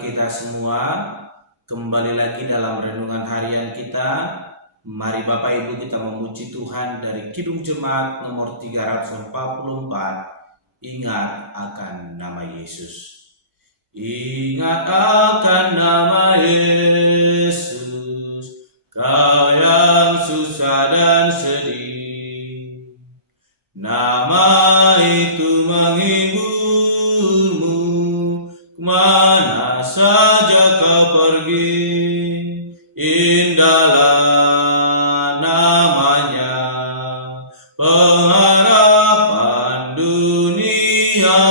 kita semua. Kembali lagi dalam renungan harian kita. Mari Bapak Ibu kita memuji Tuhan dari Kidung Jemaat nomor 344. Ingat akan nama Yesus. Ingat akan nama Yesus, kau yang susah dan sedih. Nama itu menghiburmu kemana saja kau pergi. Indahlah namanya, pengharapan dunia.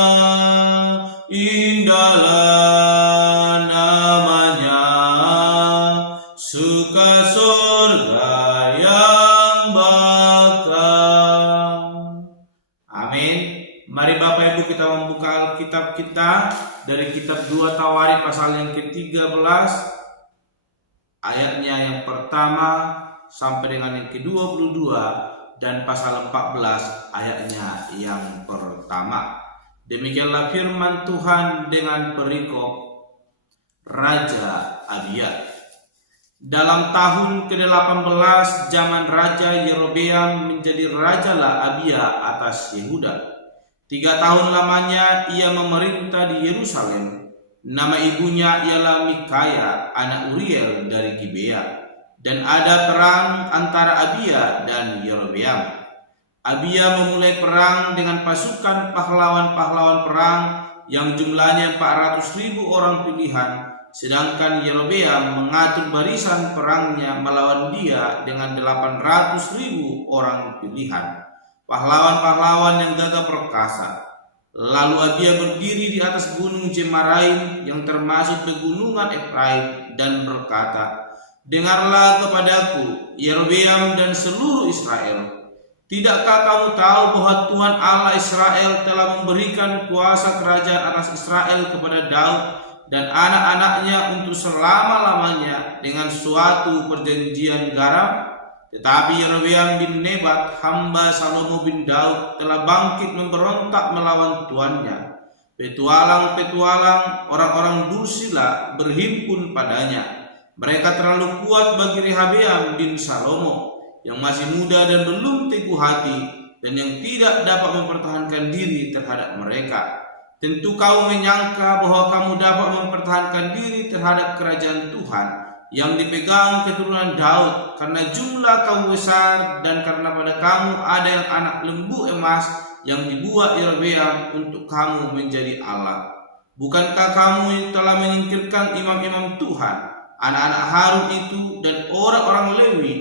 Indahlah namanya, suka surga yang bakal. Amin. Mari Bapak Ibu kita membuka Alkitab kita dari kitab 2 Tawarik pasal yang ke-13 ayatnya yang pertama sampai dengan yang ke-22 dan pasal 14 ayatnya yang pertama. Demikianlah firman Tuhan dengan perikop Raja Abia. Dalam tahun ke-18 zaman Raja Yerobeam menjadi rajalah Abia atas Yehuda. 3 tahun lamanya ia memerintah di Yerusalem. Nama ibunya ialah Mikaya, anak Uriel dari Gibea. Dan ada perang antara Abia dan Yerobeam. Abia memulai perang dengan pasukan pahlawan-pahlawan perang yang jumlahnya 400.000 orang pilihan. Sedangkan Yerobeam mengatur barisan perangnya melawan dia dengan 800.000 orang pilihan, pahlawan-pahlawan yang gagah perkasa. Lalu Abia berdiri di atas gunung Zemaraim yang termasuk pegunungan Efraim dan berkata, "Dengarlah kepadaku, Yerobeam dan seluruh Israel. Tidakkah kamu tahu bahwa Tuhan Allah Israel telah memberikan kuasa kerajaan atas Israel kepada Daud dan anak-anaknya untuk selama-lamanya dengan suatu perjanjian garam? Tetapi Yerobeam bin Nebat, hamba Salomo bin Daud, telah bangkit memberontak melawan tuannya. Petualang-petualang orang-orang Dursila berhimpun padanya. Mereka terlalu kuat bagi Rehabeam bin Salomo yang masih muda dan belum teguh hati dan yang tidak dapat mempertahankan diri terhadap mereka. Tentu kamu menyangka bahwa kamu dapat mempertahankan diri terhadap kerajaan Tuhan yang dipegang keturunan Daud, karena jumlah kamu besar dan karena pada kamu ada yang anak lembu emas yang dibuat Yerobeam untuk kamu menjadi Allah. Bukankah kamu yang telah menyingkirkan imam-imam Tuhan, anak-anak Harun itu dan orang-orang Lewi,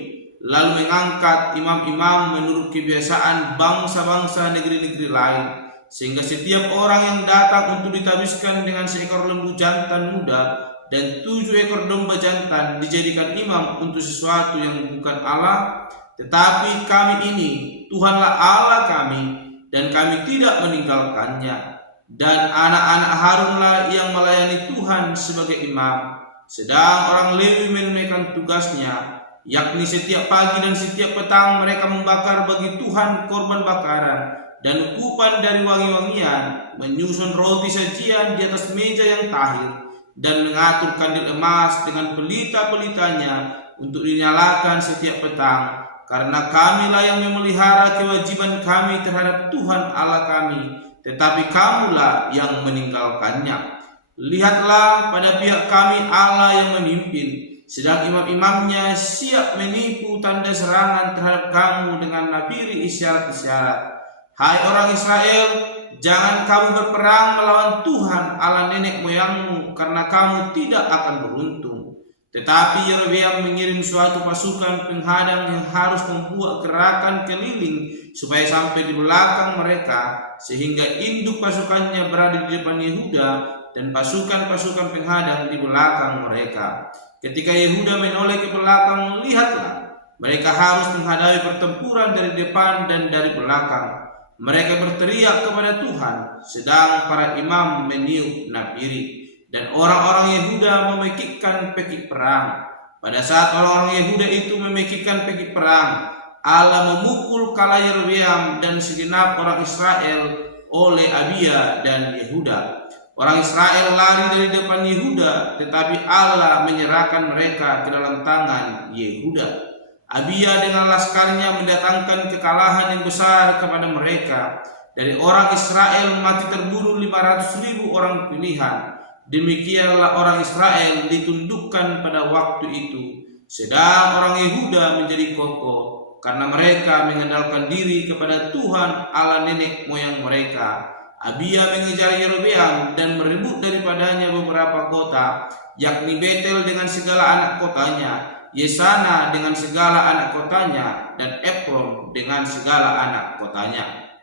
lalu mengangkat imam-imam menurut kebiasaan bangsa-bangsa negeri-negeri lain, sehingga setiap orang yang datang untuk ditabiskan dengan seekor lembu jantan muda dan 7 ekor domba jantan dijadikan imam untuk sesuatu yang bukan Allah? Tetapi kami ini, Tuhanlah Allah kami, dan kami tidak meninggalkannya. Dan anak-anak Harunlah yang melayani Tuhan sebagai imam. Sedang orang Lewi menunaikan tugasnya, yakni setiap pagi dan setiap petang mereka membakar bagi Tuhan korban bakaran dan ukupan dari wangi-wangian, menyusun roti sajian di atas meja yang tahir, dan mengatur kandil emas dengan pelita-pelitanya untuk dinyalakan setiap petang. Karena kamilah yang memelihara kewajiban kami terhadap Tuhan Allah kami, tetapi kamulah yang meninggalkannya. Lihatlah, pada pihak kami Allah yang memimpin, sedang imam-imamnya siap menipu tanda serangan terhadap kamu dengan nabiri isyarat-isyarat. Hai orang Israel, jangan kamu berperang melawan Tuhan Allah nenek moyangmu, karena kamu tidak akan beruntung. Tetapi Yerobeam mengirim suatu pasukan penghadang yang harus membuat gerakan keliling supaya sampai di belakang mereka, sehingga induk pasukannya berada di depan Yehuda dan pasukan-pasukan penghadang di belakang mereka. Ketika Yehuda menoleh ke belakang, lihatlah, mereka harus menghadapi pertempuran dari depan dan dari belakang. Mereka berteriak kepada Tuhan, sedang para imam meniup nabiri, dan orang-orang Yehuda memekikkan pekik perang. Pada saat orang-orang Yehuda itu memekikkan pekik perang, Allah memukul kala Yerobeam dan segenap orang Israel oleh Abia dan Yehuda. Orang Israel lari dari depan Yehuda, tetapi Allah menyerahkan mereka ke dalam tangan Yehuda. Abia dengan laskarnya mendatangkan kekalahan yang besar kepada mereka. Dari orang Israel mati terbunuh 500.000 orang pilihan. Demikianlah orang Israel ditundukkan pada waktu itu. Sedang orang Yehuda menjadi kokoh, karena mereka mengandalkan diri kepada Tuhan Allah nenek moyang mereka. Abia mengejar Yerobeam dan merebut daripadanya beberapa kota, yakni Betel dengan segala anak kotanya, Yesana dengan segala anak kotanya, dan Ekron dengan segala anak kotanya.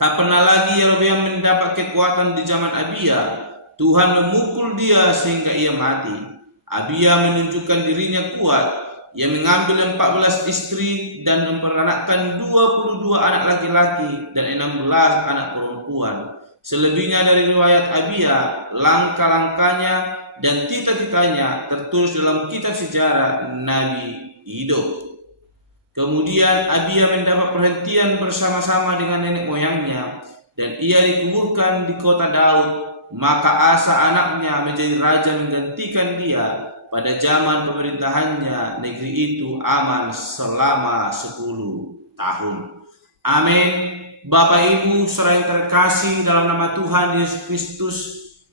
Tak pernah lagi Yerobeam mendapat kekuatan di zaman Abia. Tuhan memukul dia sehingga ia mati. Abia menunjukkan dirinya kuat. Ia mengambil 14 istri dan memperanakkan 22 anak laki-laki dan 16 anak perempuan. Selebihnya dari riwayat Abia, langkah-langkahnya dan cita-citanya tertulis dalam kitab sejarah Nabi Ido. Kemudian Abia mendapat perhentian bersama-sama dengan nenek moyangnya, dan ia dikuburkan di kota Daud. Maka Asa anaknya menjadi raja menggantikan dia. Pada zaman pemerintahannya, negeri itu aman selama 10 tahun. Amin. Bapak Ibu saudara yang terkasih dalam nama Tuhan Yesus Kristus,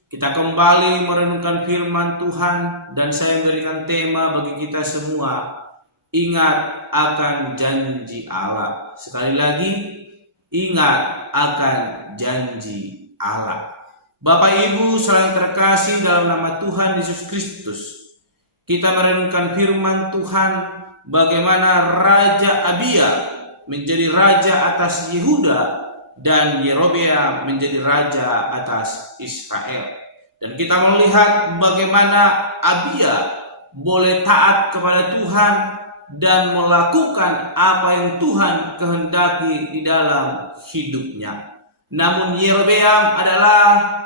kita kembali merenungkan firman Tuhan, dan saya memberikan tema bagi kita semua, ingat akan janji Allah. Sekali lagi, ingat akan janji Allah. Bapak Ibu saudara yang terkasih dalam nama Tuhan Yesus Kristus, kita merenungkan firman Tuhan bagaimana Raja Abia menjadi raja atas Yehuda dan Yerobeam menjadi raja atas Israel. Dan kita melihat bagaimana Abia boleh taat kepada Tuhan dan melakukan apa yang Tuhan kehendaki di dalam hidupnya. Namun Yerobeam adalah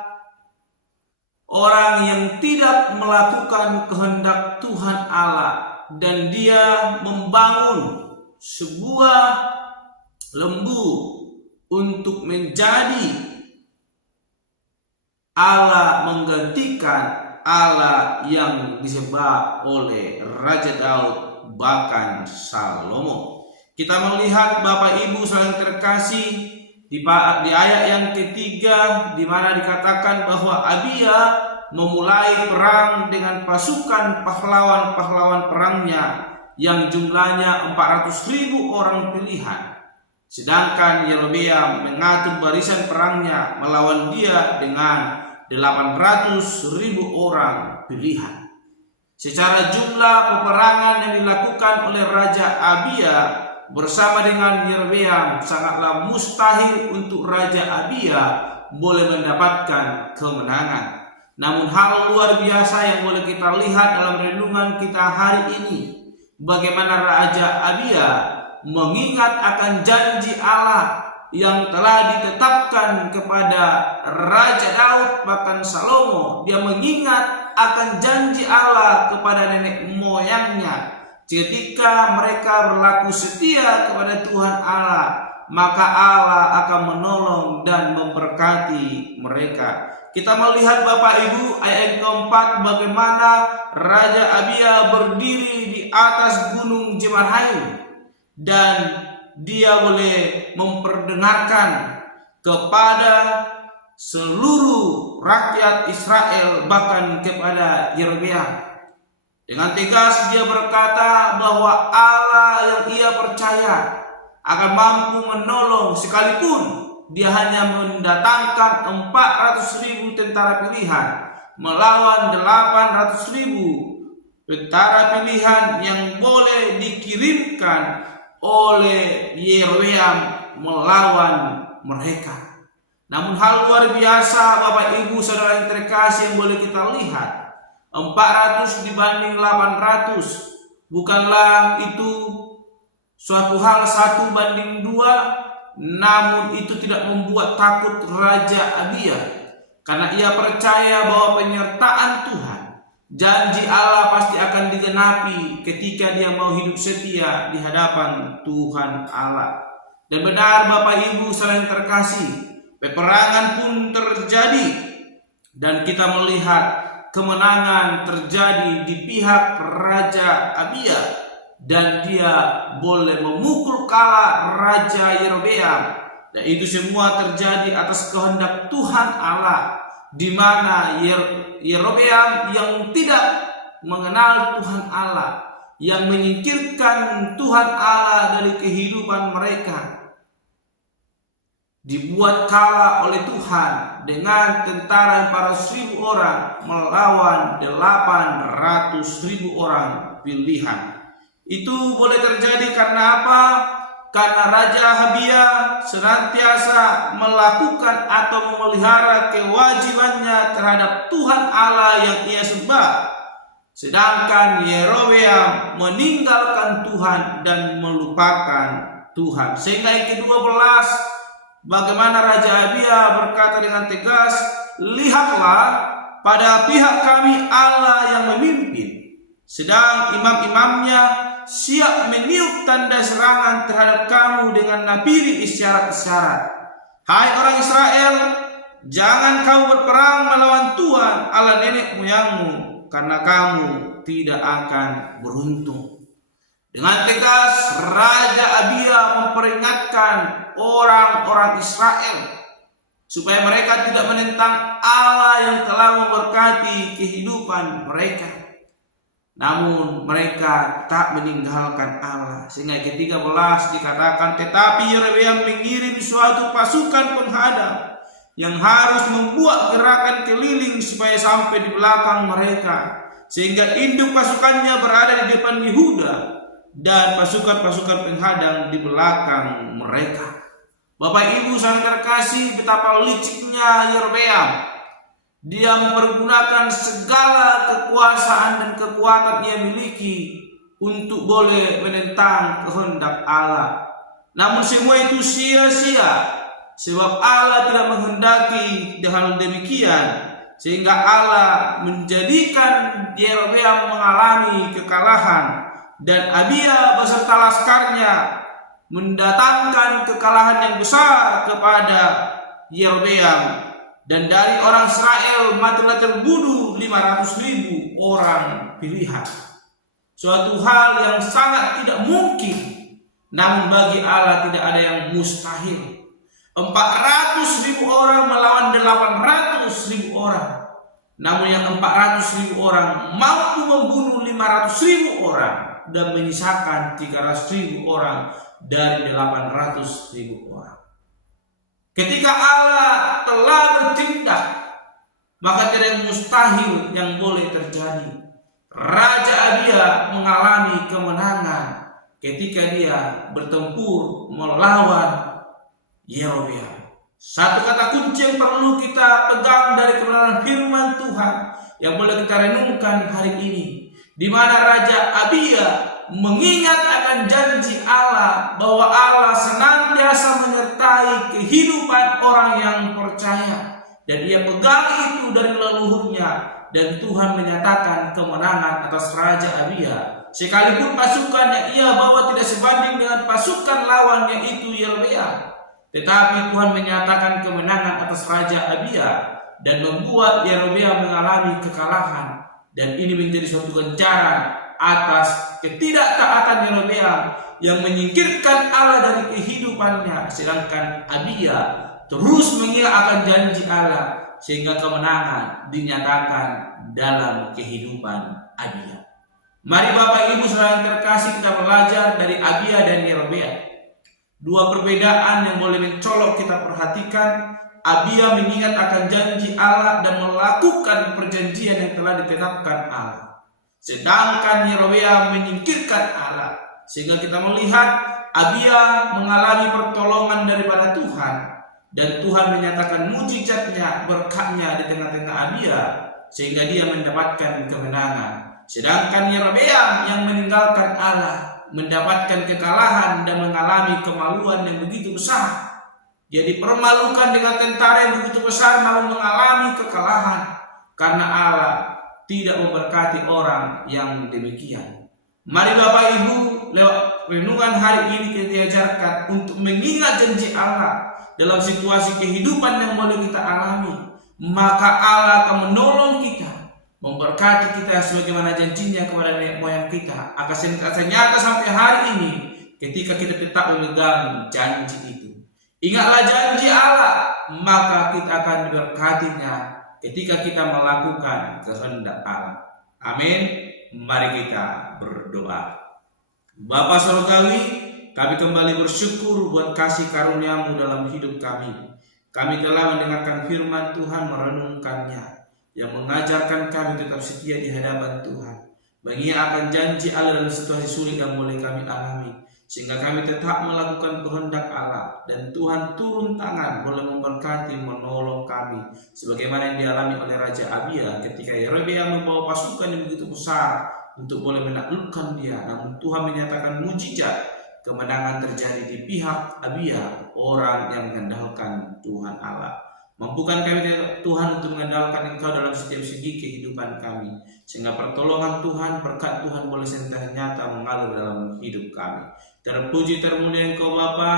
orang yang tidak melakukan kehendak Tuhan Allah, dan dia membangun sebuah lembu untuk menjadi Allah, menggantikan Allah yang disembah oleh Raja Daud bahkan Salomo. Kita melihat Bapak Ibu saudara terkasih di ayat yang ketiga, di mana dikatakan bahwa Abia memulai perang dengan pasukan pahlawan-pahlawan perangnya yang jumlahnya 400.000 orang pilihan. Sedangkan Yerobeam mengatur barisan perangnya melawan dia dengan 800.000 orang pilihan. Secara jumlah peperangan yang dilakukan oleh Raja Abia bersama dengan Yerobeam sangatlah mustahil untuk Raja Abia boleh mendapatkan kemenangan. Namun hal luar biasa yang boleh kita lihat dalam renungan kita hari ini, bagaimana Raja Abia mengingat akan janji Allah yang telah ditetapkan kepada Raja Daud bahkan Salomo. Dia mengingat akan janji Allah kepada nenek moyangnya. Ketika mereka berlaku setia kepada Tuhan Allah, maka Allah akan menolong dan memberkati mereka. Kita melihat Bapak Ibu ayat yang keempat, bagaimana Raja Abia berdiri di atas gunung Jemarhaim, dan dia boleh memperdengarkan kepada seluruh rakyat Israel, bahkan kepada Yerobeam. Dengan tegas dia berkata bahwa Allah yang ia percaya akan mampu menolong, sekalipun dia hanya mendatangkan 400.000 tentara pilihan melawan 800.000 tentara pilihan yang boleh dikirimkan oleh Yerobeam melawan mereka. Namun hal luar biasa Bapak Ibu saudara yang terkasih yang boleh kita lihat, 400 dibanding 800 bukanlah itu suatu hal 1 banding 2, namun itu tidak membuat takut Raja Abia, karena ia percaya bahwa penyertaan Tuhan, janji Allah pasti akan digenapi ketika dia mau hidup setia di hadapan Tuhan Allah. Dan benar Bapak Ibu saudara yang terkasih, peperangan pun terjadi Dan kita melihat kemenangan terjadi di pihak Raja Abia, dan dia boleh memukul kalah Raja Yerobeam. Dan itu semua terjadi atas kehendak Tuhan Allah, di mana Yerobeam yang tidak mengenal Tuhan Allah, yang menyingkirkan Tuhan Allah dari kehidupan mereka, dibuat kalah oleh Tuhan dengan tentara yang 400.000 orang melawan 800.000 orang pilihan. Itu boleh terjadi karena apa? Karena Raja Ahabia senantiasa melakukan atau memelihara kewajibannya terhadap Tuhan Allah yang ia sembah, sedangkan Yerobeam meninggalkan Tuhan dan melupakan Tuhan. Sehingga yang ke-12, bagaimana Raja Ahabia berkata dengan tegas, "Lihatlah, pada pihak kami Allah yang memimpin, sedang imam-imamnya siap meniup tanda serangan terhadap kamu dengan nabiri isyarat-isyarat. Hai orang Israel, jangan kamu berperang melawan Tuhan Allah nenek moyangmu, karena kamu tidak akan beruntung." Dengan tegas Raja Ahabia memperingatkan orang-orang Israel supaya mereka tidak menentang Allah yang telah memberkati kehidupan mereka. Namun mereka tak meninggalkan Allah. Sehingga ke-13 dikatakan, "Tetapi Yerobeam mengirim suatu pasukan penghadang yang harus membuat gerakan keliling supaya sampai di belakang mereka, sehingga induk pasukannya berada di depan Yehuda dan pasukan-pasukan penghadang di belakang mereka." Bapak Ibu saudara terkasih, betapa liciknya Yerobeam. Dia mempergunakan segala kekuasaan dan kekuatan ia miliki untuk boleh menentang kehendak Allah. Namun semua itu sia-sia, sebab Allah tidak menghendaki hal demikian, sehingga Allah menjadikan Yerobeam mengalami kekalahan, dan Abia beserta laskarnya mendatangkan kekalahan yang besar kepada Yerobeam. Dan dari orang Israel matilah terbunuh 500.000 orang pilihan. Suatu hal yang sangat tidak mungkin, namun bagi Allah tidak ada yang mustahil. 400.000 orang melawan 800.000 orang. Namun yang 400.000 orang mampu membunuh 500.000 orang dan menyisakan 300.000 orang dari 800.000 orang. Ketika Allah telah bertindak, maka tidak mustahil yang boleh terjadi. Raja Abia mengalami kemenangan ketika dia bertempur melawan Yerobeam. Satu kata kunci yang perlu kita pegang dari kebenaran firman Tuhan yang boleh kita renungkan hari ini, di mana Raja Abia mengingat akan janji Allah bahwa Allah senantiasa menyertai kehidupan orang yang percaya, dan ia pegang itu dari leluhurnya, dan Tuhan menyatakan kemenangan atas Raja Abia, sekalipun pasukan yang ia bawa tidak sebanding dengan pasukan lawan yaitu Yerobeam. Tetapi Tuhan menyatakan kemenangan atas Raja Abia dan membuat Yerobeam mengalami kekalahan, dan ini menjadi suatu ganjaran atas ketidaktaatan Yerobeam yang menyingkirkan Allah dari kehidupannya, sedangkan Abia terus mengira akan janji Allah, sehingga kemenangan dinyatakan dalam kehidupan Abia. Mari Bapak Ibu saudara terkasih, kita belajar dari Abia dan Yerobeam. Dua perbedaan yang boleh mencolok kita perhatikan. Abia mengingat akan janji Allah dan melakukan perjanjian yang telah ditetapkan Allah, sedangkan Yerobeam menyingkirkan Allah. Sehingga kita melihat Abia mengalami pertolongan daripada Tuhan, dan Tuhan menyatakan mujizatnya, berkatnya di tengah-tengah Abia, sehingga dia mendapatkan kemenangan. Sedangkan Yerobeam yang meninggalkan Allah mendapatkan kekalahan dan mengalami kemaluan yang begitu besar. Dia dipermalukan dengan tentara yang begitu besar, namun mengalami kekalahan karena Allah tidak memberkati orang yang demikian. Mari Bapak Ibu, lewat renungan hari ini kita diajarkan untuk mengingat janji Allah dalam situasi kehidupan yang boleh kita alami. maka Allah akan menolong kita, memberkati kita sebagaimana janjinya kepada nenek moyang kita, akan senantiasa nyata sampai hari ini ketika kita tetap memegang janji itu. Ingatlah janji Allah, maka kita akan diberkatinya ketika kita melakukan kehendak Allah. Amin. Mari kita berdoa. Bapa Surgawi, kami kembali bersyukur buat kasih karunia-Mu dalam hidup kami. Kami telah mendengarkan firman Tuhan, merenungkannya, yang mengajarkan kami tetap setia di hadapan Tuhan, mengingatkan janji Allah dalam situasi sulit yang boleh kami alami, sehingga kami tetap melakukan kehendak Allah, dan Tuhan turun tangan boleh memberkati, menolong kami, sebagaimana yang dialami oleh Raja Abia ketika Yerobeam membawa pasukan yang begitu besar untuk boleh menaklukkan dia, namun Tuhan menyatakan mujizat, kemenangan terjadi di pihak Abia, orang yang mengandalkan Tuhan Allah. Mampukan kami Tuhan untuk mengandalkan Engkau dalam setiap segi kehidupan kami, sehingga pertolongan Tuhan, berkat Tuhan boleh senantiasa nyata mengalir dalam hidup kami. Terpuji termulia Engkau Bapa,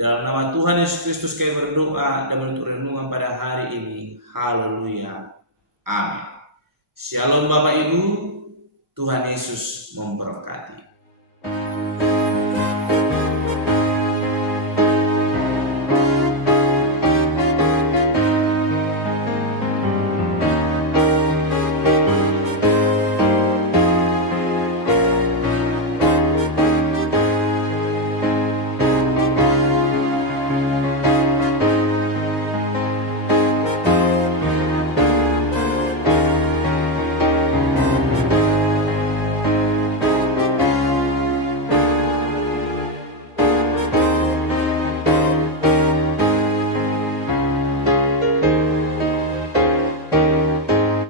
dalam nama Tuhan Yesus Kristus kami berdoa dan menutup renungan pada hari ini. Haleluya. Amin. Shalom Bapak Ibu, Tuhan Yesus memberkati.